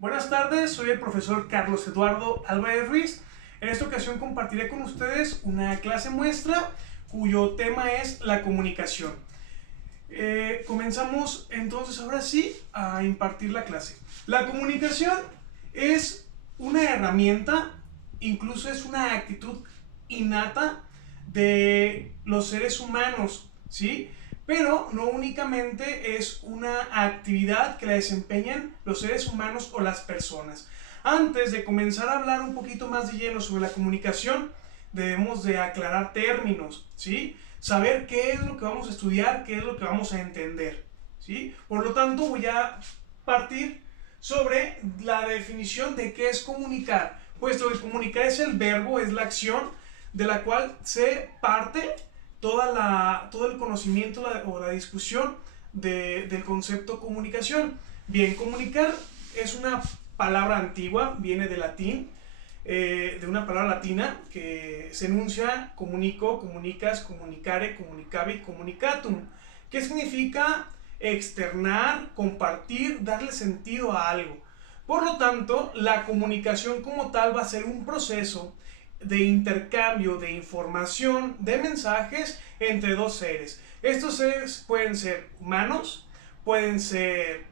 Buenas tardes, soy el profesor Carlos Eduardo Álvarez Ruiz. En esta ocasión compartiré con ustedes una clase muestra cuyo tema es la comunicación. Comenzamos entonces ahora sí a impartir la clase. La comunicación es una herramienta, incluso es una actitud innata de los seres humanos, ¿sí? Pero no únicamente es una actividad que la desempeñan los seres humanos o las personas. Antes de comenzar a hablar un poquito más de lleno sobre la comunicación, debemos de aclarar términos, ¿sí? Saber qué es lo que vamos a estudiar, qué es lo que vamos a entender, ¿sí? Por lo tanto, voy a partir sobre la definición de qué es comunicar, puesto que comunicar es el verbo, es la acción de la cual se parte todo el conocimiento o la discusión del concepto comunicación. Bien, comunicar es una palabra antigua, viene del latín, de una palabra latina que se enuncia comunico, comunicas, comunicare, comunicavi, communicatum, que significa externar, compartir, darle sentido a algo. Por lo tanto, la comunicación como tal va a ser un proceso de intercambio de información, de mensajes entre dos seres. Estos seres pueden ser humanos, pueden ser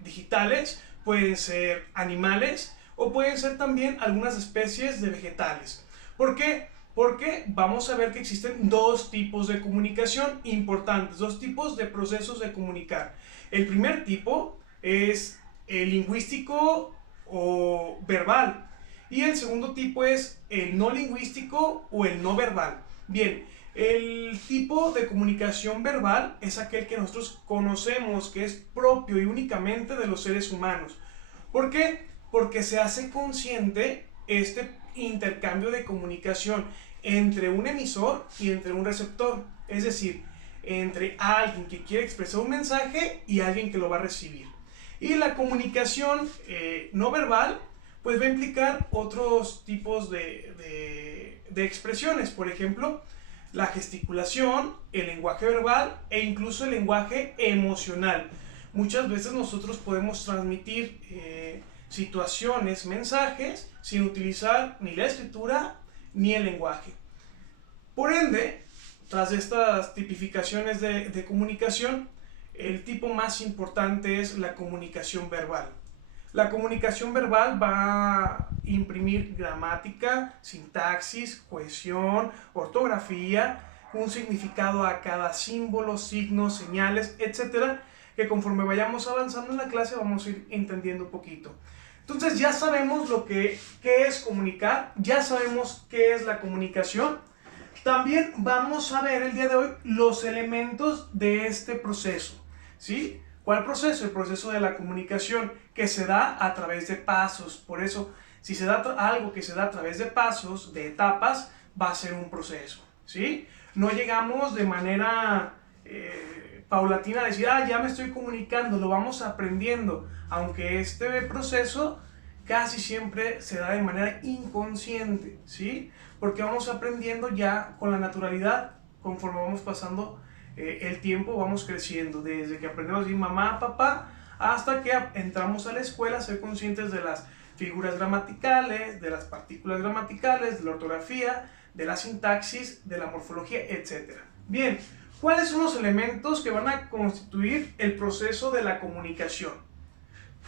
digitales, pueden ser animales o pueden ser también algunas especies de vegetales. ¿Por qué? Porque vamos a ver que existen dos tipos de comunicación importantes, dos tipos de procesos de comunicar. El primer tipo es el lingüístico o verbal. Y el segundo tipo es el no lingüístico o el no verbal. Bien, el tipo de comunicación verbal es aquel que nosotros conocemos, que es propio y únicamente de los seres humanos. ¿Por qué? Porque se hace consciente este intercambio de comunicación entre un emisor y entre un receptor. Es decir, entre alguien que quiere expresar un mensaje y alguien que lo va a recibir. Y la comunicación no verbal pues va a implicar otros tipos de expresiones, por ejemplo, la gesticulación, el lenguaje verbal e incluso el lenguaje emocional. Muchas veces nosotros podemos transmitir situaciones, mensajes, sin utilizar ni la escritura ni el lenguaje. Por ende, tras estas tipificaciones de comunicación, el tipo más importante es la comunicación verbal. La comunicación verbal va a imprimir gramática, sintaxis, cohesión, ortografía, un significado a cada símbolo, signos, señales, etcétera, que conforme vayamos avanzando en la clase vamos a ir entendiendo un poquito. Entonces ya sabemos qué es comunicar, ya sabemos qué es la comunicación. También vamos a ver el día de hoy los elementos de este proceso, ¿sí? ¿Cuál proceso? El proceso de la comunicación, que se da a través de pasos. Por eso, si se da algo que se da a través de pasos, de etapas, va a ser un proceso, ¿sí? No llegamos de manera paulatina a decir, ya me estoy comunicando, lo vamos aprendiendo, aunque este proceso casi siempre se da de manera inconsciente, ¿sí? Porque vamos aprendiendo ya con la naturalidad, conforme vamos pasando el tiempo, vamos creciendo, desde que aprendemos a decir mamá, papá, hasta que entramos a la escuela, ser conscientes de las figuras gramaticales, de las partículas gramaticales, de la ortografía, de la sintaxis, de la morfología, etc. Bien, ¿cuáles son los elementos que van a constituir el proceso de la comunicación?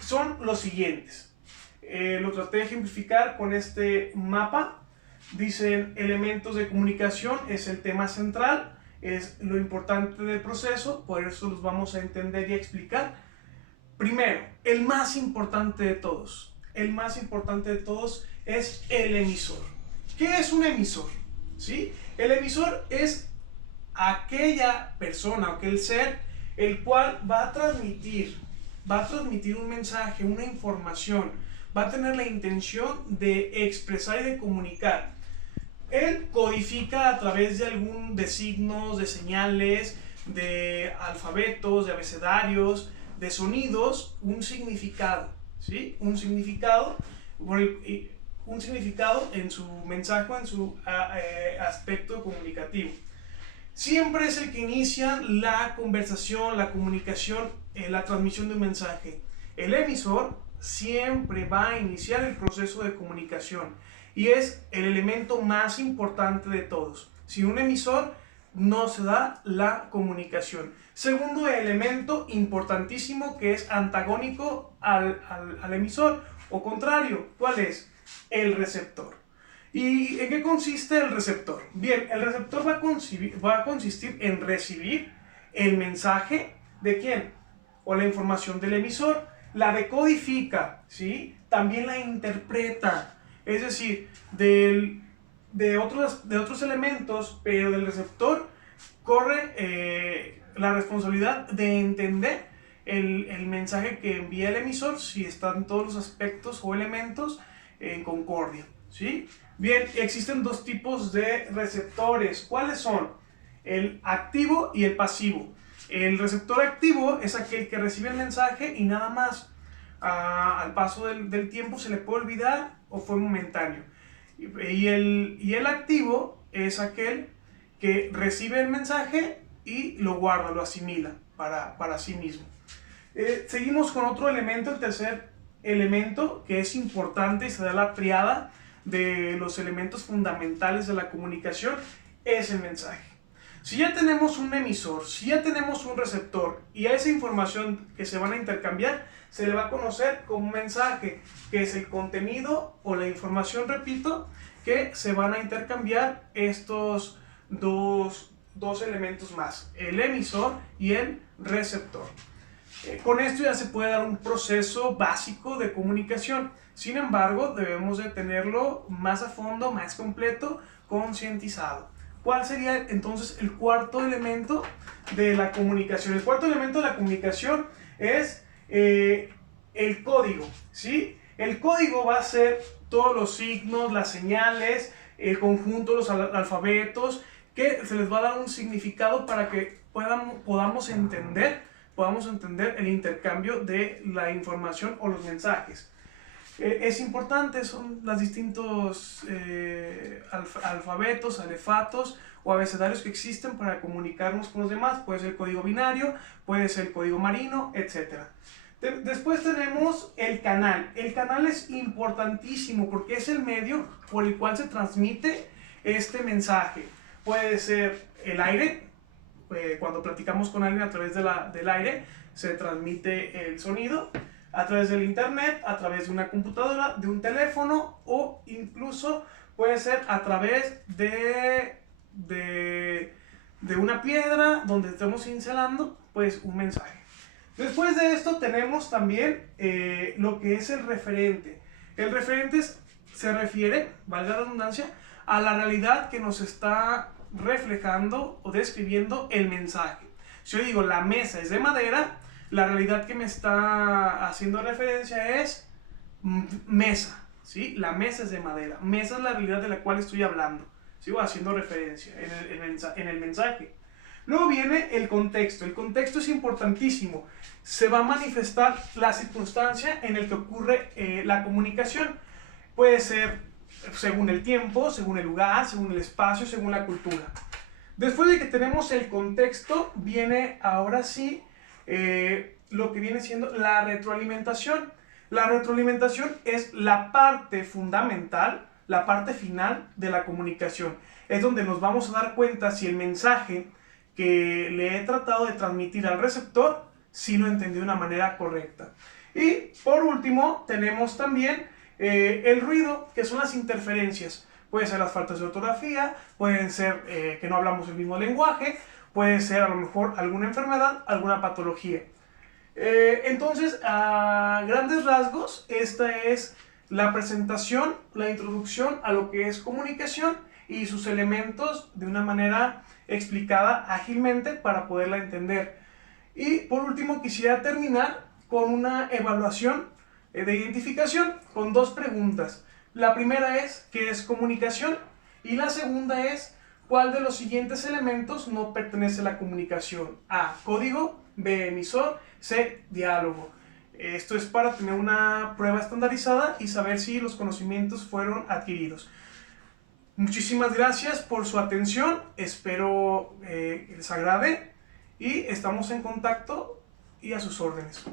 Son los siguientes. Lo traté de ejemplificar con este mapa. Dicen elementos de comunicación, es el tema central, es lo importante del proceso, por eso los vamos a entender y a explicar. Primero, el más importante de todos. El más importante de todos es el emisor. ¿Qué es un emisor? ¿Sí? El emisor es aquella persona, aquel ser, el cual va a transmitir un mensaje, una información, va a tener la intención de expresar y de comunicar. Él codifica a través de signos, de señales, de alfabetos, de abecedarios, de sonidos, un significado, ¿sí? Un significado en su mensaje, en su aspecto comunicativo. Siempre es el que inicia la conversación, la comunicación, la transmisión de un mensaje. El emisor siempre va a iniciar el proceso de comunicación y es el elemento más importante de todos. Sin un emisor no se da la comunicación. Segundo elemento importantísimo que es antagónico al emisor o contrario, ¿cuál es? El receptor. ¿Y en qué consiste el receptor? Bien, el receptor va a consistir en recibir el mensaje ¿de quién? O la información del emisor, la decodifica, ¿sí? También la interpreta, es decir, de otros elementos, pero del receptor corre la responsabilidad de entender el mensaje que envía el emisor si están todos los aspectos o elementos en concordia, ¿sí? Bien, existen dos tipos de receptores. ¿Cuáles son? El activo y el pasivo. El receptor activo es aquel que recibe el mensaje y nada más. Al paso del tiempo se le puede olvidar o fue momentáneo. Y el activo es aquel que recibe el mensaje y lo guarda, lo asimila para sí mismo. Seguimos con otro elemento, el tercer elemento que es importante y se da la triada de los elementos fundamentales de la comunicación, es el mensaje. Si ya tenemos un emisor, si ya tenemos un receptor y a esa información que se van a intercambiar se le va a conocer como mensaje, que es el contenido o la información, repito, que se van a intercambiar estos dos elementos más, el emisor y el receptor. Con esto ya se puede dar un proceso básico de comunicación. Sin embargo, debemos de tenerlo más a fondo, más completo, concientizado. ¿Cuál sería entonces el cuarto elemento de la comunicación? El cuarto elemento de la comunicación es el código, ¿sí? El código va a ser todos los signos, las señales, el conjunto, los alfabetos, que se les va a dar un significado para que podamos entender el intercambio de la información o los mensajes. Es importante, son los distintos alfabetos, alefatos o abecedarios que existen para comunicarnos con los demás. Puede ser el código binario, puede ser el código marino, etc. Después tenemos el canal. El canal es importantísimo porque es el medio por el cual se transmite este mensaje. Puede ser el aire, cuando platicamos con alguien a través del aire, se transmite el sonido. A través del internet, a través de una computadora, de un teléfono o incluso puede ser a través de una piedra donde estemos cincelando pues un mensaje. Después de esto tenemos también lo que es el referente. El referente se refiere, valga la redundancia, a la realidad que nos está reflejando o describiendo el mensaje. Si yo digo la mesa es de madera, la realidad que me está haciendo referencia es mesa, ¿sí? La mesa es de madera. Mesa es la realidad de la cual estoy hablando, sigo haciendo referencia en el mensaje. Luego viene el contexto. El contexto es importantísimo. Se va a manifestar la circunstancia en la que ocurre la comunicación. Puede ser según el tiempo, según el lugar, según el espacio, según la cultura. Después de que tenemos el contexto, viene ahora sí lo que viene siendo la retroalimentación. La retroalimentación es la parte fundamental, la parte final de la comunicación. Es donde nos vamos a dar cuenta si el mensaje que le he tratado de transmitir al receptor, si lo entendió de una manera correcta. Y por último, tenemos también el ruido, que son las interferencias. Pueden ser las faltas de ortografía, pueden ser que no hablamos el mismo lenguaje, puede ser a lo mejor alguna enfermedad, alguna patología. Entonces, a grandes rasgos, esta es la presentación, la introducción a lo que es comunicación y sus elementos de una manera explicada ágilmente para poderla entender. Y por último, quisiera terminar con una evaluación de identificación con dos preguntas. La primera es, ¿qué es comunicación? Y la segunda es, ¿cuál de los siguientes elementos no pertenece a la comunicación? A, código, B, emisor, C, diálogo. Esto es para tener una prueba estandarizada y saber si los conocimientos fueron adquiridos. Muchísimas gracias por su atención, espero les agrade y estamos en contacto y a sus órdenes.